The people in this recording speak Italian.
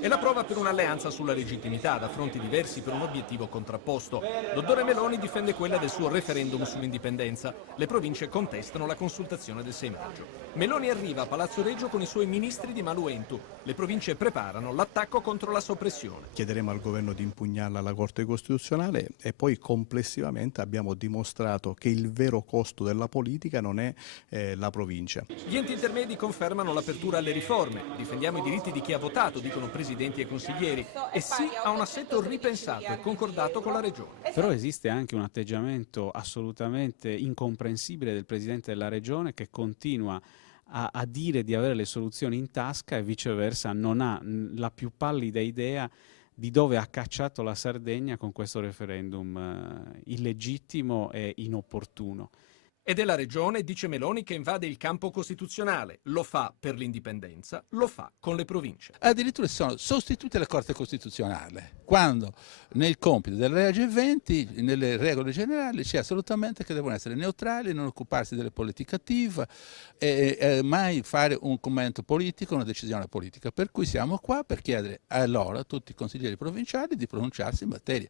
È la prova per un'alleanza sulla legittimità, da fronti diversi per un obiettivo contrapposto. Dottor Meloni difende quella del suo referendum sull'indipendenza. Le province contestano la consultazione del 6 maggio. Meloni arriva a Palazzo Reggio con i suoi ministri di Maluentu. Le province preparano l'attacco contro la soppressione. Chiederemo al governo di impugnarla alla Corte Costituzionale e poi complessivamente abbiamo dimostrato che il vero costo della politica non è la provincia. Gli enti intermedi confermano l'apertura alle riforme. Difendiamo i diritti di chi ha votato, dicono presidenti e consiglieri. E sì a un assetto ripensato e concordato con la Regione. Però esiste anche un atteggiamento assolutamente incomprensibile del Presidente della Regione, che continua a dire di avere le soluzioni in tasca e viceversa non ha la più pallida idea di dove ha cacciato la Sardegna con questo referendum illegittimo e inopportuno. Ed è la Regione, dice Meloni, che invade il campo costituzionale. Lo fa per l'indipendenza, lo fa con le province. Addirittura si sono sostituite la Corte Costituzionale, quando nel compito della legge 20, nelle regole generali, c'è assolutamente che devono essere neutrali, non occuparsi delle politiche attive, mai fare un commento politico, una decisione politica. Per cui siamo qua per chiedere a loro, a tutti i consiglieri provinciali, di pronunciarsi in materia.